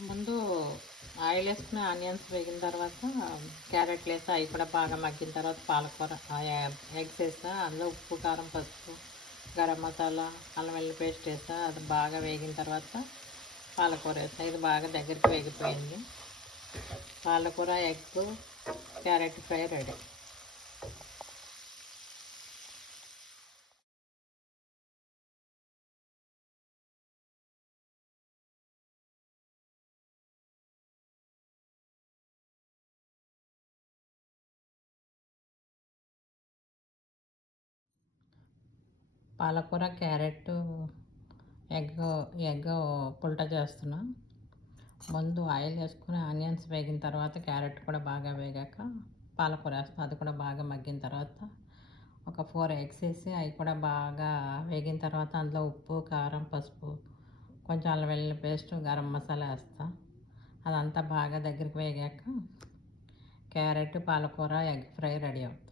ముందు ఆయిల్ వేసుకుని ఆనియన్స్ వేగిన తర్వాత క్యారెట్లు వేసి అవి కూడా బాగా మగ్గిన తర్వాత పాలకూర ఎగ్స్ వేస్తా. అందులో ఉప్పు కారం పసుపు గరం మసాలా అల్లం వెల్లుల్లి పేస్ట్ వేస్తా. అది బాగా వేగిన తర్వాత పాలకూర వేస్తా. ఇది బాగా దగ్గరికి వేగిపోయింది. పాలకూర ఎగ్ క్యారెట్ ఫ్రై రెడీ. పాలకూర క్యారెట్ ఎగ్ ఎగ్ పుల్టా చేస్తున్నా. ముందు ఆయిల్ వేసుకుని ఆనియన్స్ వేగిన తర్వాత క్యారెట్ కూడా బాగా వేగాక పాలకూర వేస్తాను అది కూడా బాగా మగ్గిన తర్వాత ఒక ఫోర్ ఎగ్స్ వేసి అవి కూడా బాగా వేగిన తర్వాత అందులో ఉప్పు కారం పసుపు కొంచెం అల్లం వెల్లుల్లి పేస్ట్ గరం మసాలా వేస్తా. అదంతా బాగా దగ్గరికి వేగాక క్యారెట్ పాలకూర ఎగ్ ఫ్రై రెడీ అవుతుంది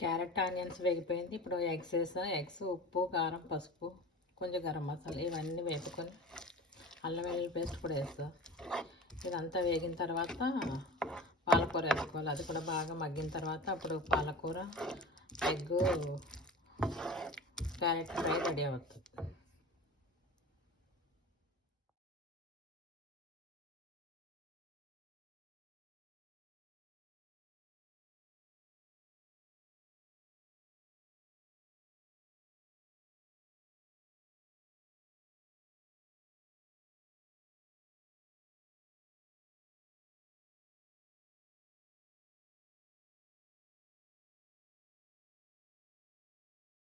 క్యారెట్ ఆనియన్స్ వేగిపోయింది. ఇప్పుడు ఎగ్స్ వేసాను ఎగ్స్ ఉప్పు కారం పసుపు కొంచెం గరం మసాలా ఇవన్నీ వేపుకొని అల్లం వెల్లుల్లి పేస్ట్ కూడా వేస్తాం. ఇదంతా వేగిన తర్వాత పాలకూర వేసుకోవాలి. అది కూడా బాగా మగ్గిన తర్వాత అప్పుడు పాలకూర ఎగ్ క్యారెట్ ఫ్రై రెడీ అవుతుంది.